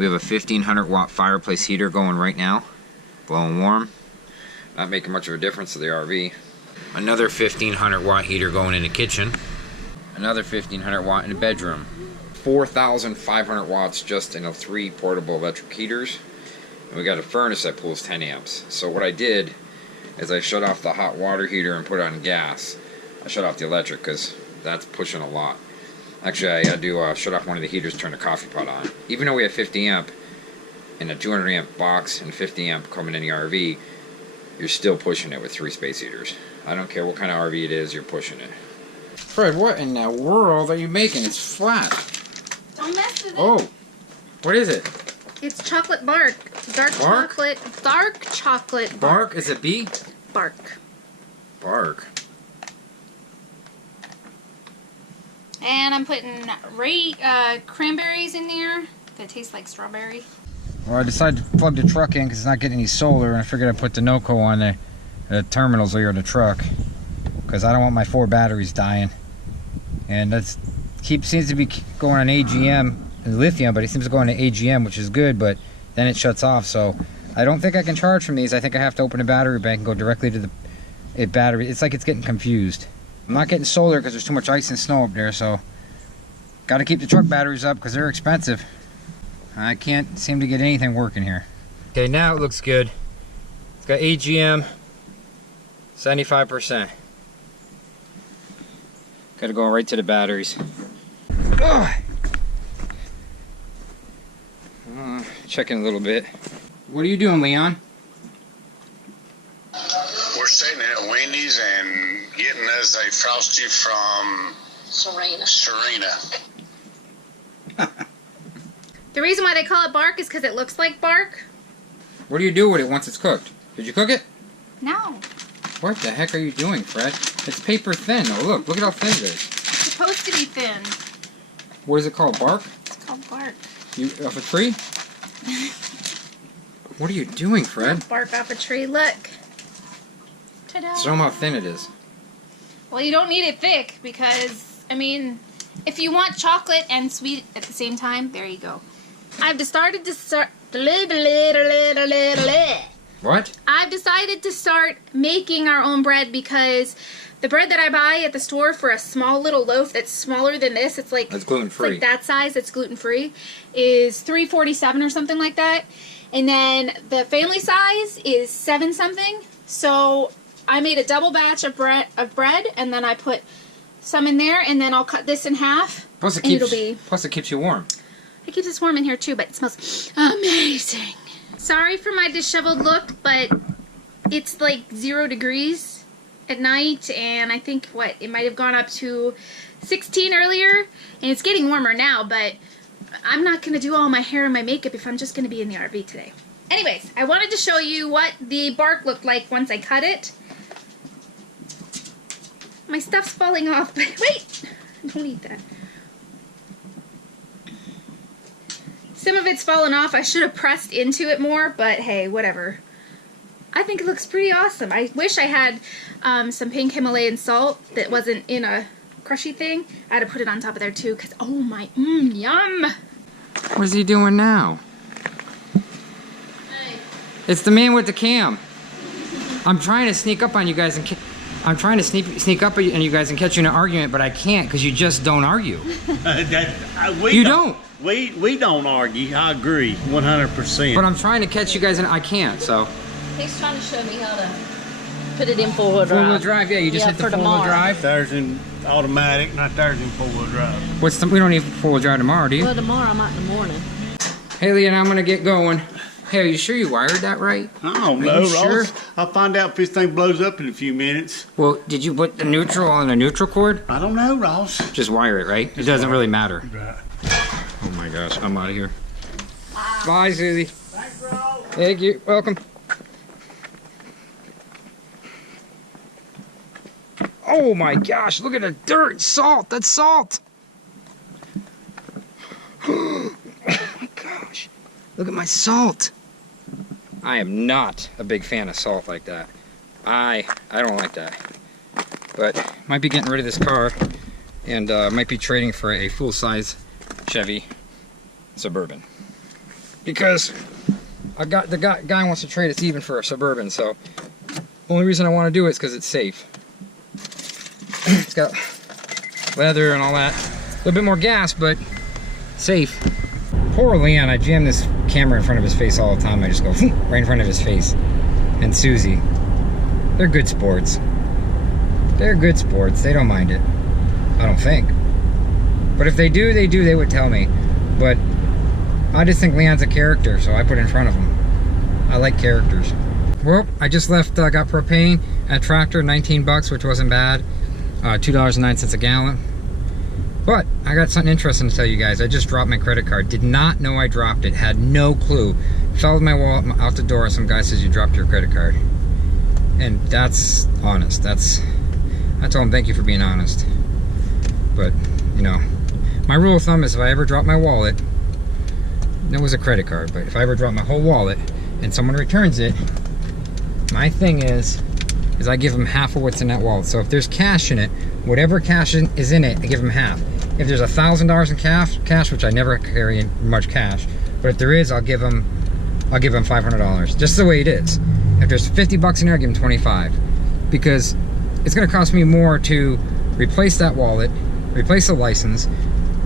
We have a 1500 watt fireplace heater going right now, blowing warm. Not making much of a difference to the RV. Another 1500 watt heater going in the kitchen. Another 1500 watt in the bedroom. 4,500 watts just in 3 portable electric heaters. And we got a furnace that pulls 10 amps. So what I did is I shut off the hot water heater and put it on gas. I shut off the electric because that's pushing a lot. Actually, I had to shut off one of the heaters, turn the coffee pot on. Even though we have 50 amp and a 200 amp box and 50 amp coming in the RV, you're still pushing it with 3 space heaters. I don't care what kind of RV it is, you're pushing it. Fred, what in the world are you making? It's flat. Don't mess with it. Oh, what is it? It's chocolate bark. Dark chocolate. Dark chocolate bark. Bark? Is it B? Bark. Bark. And I'm putting cranberries in there that taste like strawberry. Well, I decided to plug the truck in because it's not getting any solar, and I figured I'd put the NOCO on the terminals here of the truck because I don't want my 4 batteries dying. And that's seems to be going on AGM, lithium, but it seems to go on to AGM, which is good, but then it shuts off. So I don't think I can charge from these. I think I have to open a battery bank and go directly to the battery. It's like it's getting confused. I'm not getting solar because there's too much ice and snow up there, so got to keep the truck batteries up because they're expensive. I can't seem to get anything working here. Okay, now it looks good. It's got AGM, 75%. Got to go right to the batteries. Checking a little bit. What are you doing, Leon? We're sitting at Wendy's and getting us a Frosty from Serena. The reason why they call it bark is because it looks like bark. What do you do with it once it's cooked? Did you cook it? No. What the heck are you doing, Fred? It's paper thin. Oh, look at how thin it is. It's supposed to be thin. What is it called, bark? It's called bark. You off a tree? What are you doing, Fred? Bark off a tree, look. Ta-da. Show them how thin it is. Well, you don't need it thick because, I mean, if you want chocolate and sweet at the same time, there you go. I've decided to start... What? I've decided to start making our own bread because the bread that I buy at the store for a small little loaf that's smaller than this, it's like... That's gluten-free. It's like that size, it's gluten-free, is $3.47 or something like that. And then the family size is 7 something. So I made a double batch of bread, and then I put some in there, and then I'll cut this in half. Plus it keeps you warm. It keeps us warm in here too, but it smells amazing. Sorry for my disheveled look, but it's like 0 degrees at night, and I think, it might have gone up to 16 earlier, and it's getting warmer now, but I'm not going to do all my hair and my makeup if I'm just going to be in the RV today. Anyways, I wanted to show you what the bark looked like once I cut it. My stuff's falling off, but wait! Don't eat that. Some of it's fallen off. I should have pressed into it more, but hey, whatever. I think it looks pretty awesome. I wish I had some pink Himalayan salt that wasn't in a crushy thing. I had to put it on top of there too, because oh my, yum! What is he doing now? Hey. It's the man with the cam. I'm trying to sneak up on you guys and sneak up on you guys and catch you in an argument, but I can't because you just don't argue. You don't. We don't argue. I agree 100%. But I'm trying to catch you guys and I can't, so. He's trying to show me how to put it in four-wheel drive. Four-wheel drive, yeah, you just hit the four-wheel drive. There's in automatic, not there's in four-wheel drive. We don't need four-wheel drive tomorrow, do you? Well, tomorrow I'm out in the morning. Hey, Leon, I'm gonna get going. Hey, are you sure you wired that right? I don't know, Ross. Sure? I'll find out if this thing blows up in a few minutes. Well, did you put the neutral on the neutral cord? I don't know, Ross. Just wire it, right? It doesn't really matter. Right. Oh my gosh, I'm out of here. Bye, Susie. Thanks, Ross. Thank you. Welcome. Oh my gosh, look at the dirt. Salt. That's salt. Oh my gosh. Look at my salt. I am not a big fan of salt like that. I don't like that. But might be getting rid of this car and might be trading for a full-size Chevy Suburban. because the guy wants to trade us even for a Suburban, so the only reason I want to do it is because it's safe. It's got leather and all that. A little bit more gas, but safe. Poor Leon, I jam this camera in front of his face all the time. I just go right in front of his face. And Susie, they're good sports. They're good sports. They don't mind it. I don't think. But if they do, they would tell me. But I just think Leon's a character, so I put it in front of him. I like characters. Well, I just left, got propane at Tractor, 19 bucks, which wasn't bad. $2.09 a gallon. But I got something interesting to tell you guys. I just dropped my credit card. Did not know I dropped it. Had no clue. Fell with my wallet out the door. Some guy says you dropped your credit card. And that's honest. I told him thank you for being honest. But, you know, my rule of thumb is if I ever drop my wallet, it was a credit card, but if I ever drop my whole wallet and someone returns it, my thing is I give them half of what's in that wallet. So if there's cash in it, whatever cash is in it, I give them half. If there's $1,000 in cash, which I never carry much cash, but if there is, I'll give them $500. Just the way it is. If there's 50 bucks in there, I give them 25, because it's going to cost me more to replace that wallet, replace the license,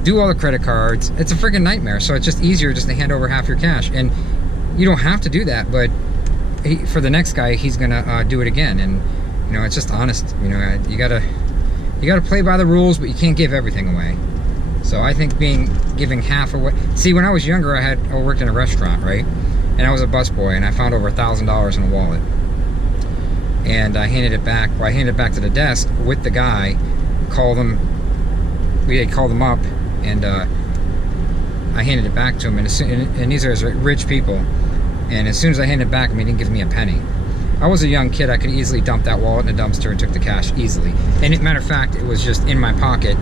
do all the credit cards. It's a freaking nightmare. So it's just easier just to hand over half your cash, and you don't have to do that, but for the next guy, he's gonna do it again. And you know, it's just honest. You know, you gotta play by the rules, but you can't give everything away. So I think giving half away. See, when I was younger, I worked in a restaurant, right? And I was a busboy, and I found over $1,000 in a wallet. And I handed it back. Well, I handed it back to the desk with the guy. We had called them up, and I handed it back to him. And these are rich people. And as soon as I handed it back to him, he didn't give me a penny. I was a young kid. I could easily dump that wallet in a dumpster and took the cash easily. And matter of fact, it was just in my pocket.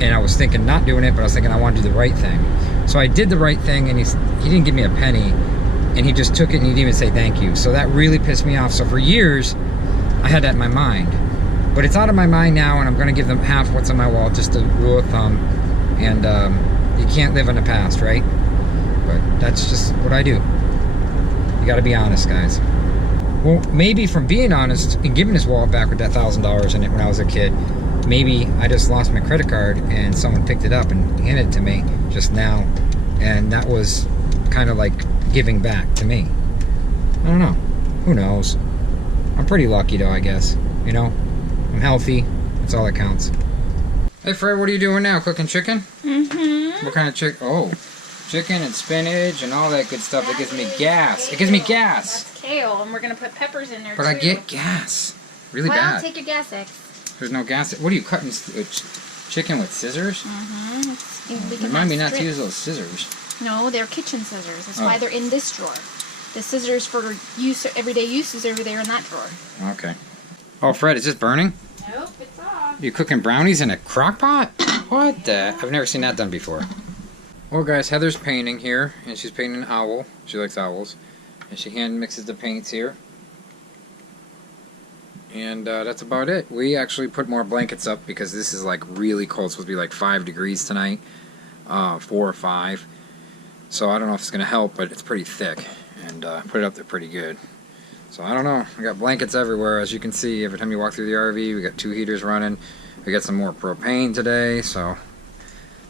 And I was thinking not doing it, but I was thinking I want to do the right thing. So I did the right thing, and he didn't give me a penny. And he just took it, and he didn't even say thank you. So that really pissed me off. So for years, I had that in my mind. But it's out of my mind now, and I'm going to give them half what's in my wallet, just a rule of thumb. And you can't live in the past, right? But that's just what I do. You got to be honest, guys. Well, maybe from being honest and giving this wallet back with that $1,000 in it when I was a kid, maybe I just lost my credit card and someone picked it up and handed it to me just now, and that was kind of like giving back to me. I don't know. Who knows? I'm pretty lucky though, I guess. You know, I'm healthy. That's all that counts. Hey Fred, what are you doing now? Cooking chicken? Mm-hmm. What kind of chicken? Oh, chicken and spinach and all that good stuff. It gives me gas. It gives me gas. That's kale, and we're gonna put peppers in there but too. I get gas. Really bad. Well, take your gas eggs. There's no gas. What are you cutting? Chicken with scissors? Mm-hmm. Remind me not to use those scissors. No, they're kitchen scissors. That's why they're in this drawer. The scissors for everyday use is over there in that drawer. Okay. Oh, Fred, is this burning? Nope, it's off. You cooking brownies in a crock pot? What the? I've never seen that done before. Well, guys, Heather's painting here, and she's painting an owl. She likes owls. And she hand mixes the paints here. And that's about it. We actually put more blankets up because this is like really cold. It's supposed to be like 5 degrees tonight. 4 or 5. So I don't know if it's going to help, but it's pretty thick. And put it up there pretty good. So I don't know. We got blankets everywhere, as you can see. Every time you walk through the RV, we got 2 heaters running. We got some more propane today, so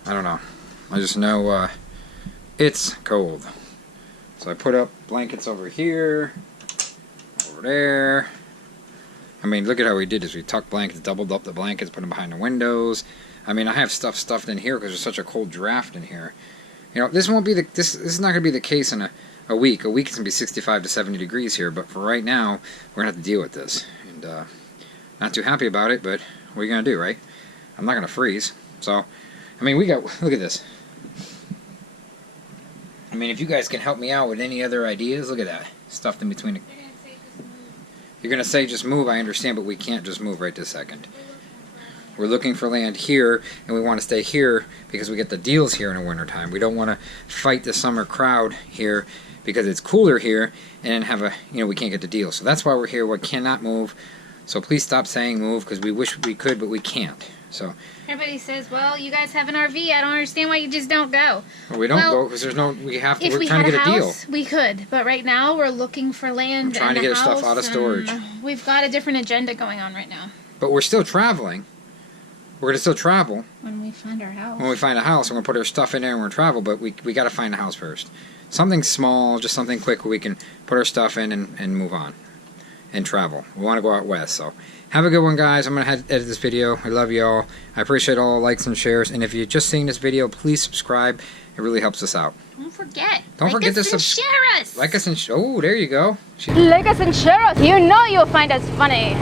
I don't know. I just know it's cold. So I put up blankets over here, over there. I mean, look at how we did this. We tucked blankets, doubled up the blankets, put them behind the windows. I mean, I have stuff stuffed in here because there's such a cold draft in here. You know, this won't be the this is not going to be the case in a week. A week it's going to be 65 to 70 degrees here, but for right now, we're going to have to deal with this. And not too happy about it, but what are you going to do, right? I'm not going to freeze. So, I mean, look at this. I mean, if you guys can help me out with any other ideas, look at that. Stuffed in between. You're going to say just move, I understand, but we can't just move right this second. We're looking for land here, and we want to stay here because we get the deals here in the wintertime. We don't want to fight the summer crowd here because it's cooler here, and then have we can't get the deal. So that's why we're here. We cannot move. So please stop saying move because we wish we could, but we can't. So Everybody says, well, you guys have an RV. I don't understand why you just don't go. well, we don't Well, go because there's no. We have to. If We're we trying had to a get a deal. house, we could. But right now, we're looking for land. We're trying to and a get stuff house, out of storage. and We've got a different agenda going on right now. But we're still traveling. We're gonna still travel. When we find our house. When we find a house, we're gonna put our stuff in there and we're gonna travel. But we got to find a house first. Something small, just something quick where we can put our stuff in and move on and travel. We want to go out west. So have a good one, guys. I'm gonna edit this video. I love y'all. I appreciate all the likes and shares. And if you're just seeing this video, please subscribe. It really helps us out. Don't forget. Don't forget to share us. Like us and oh, there you go. Like us and share us. You know you'll find us funny.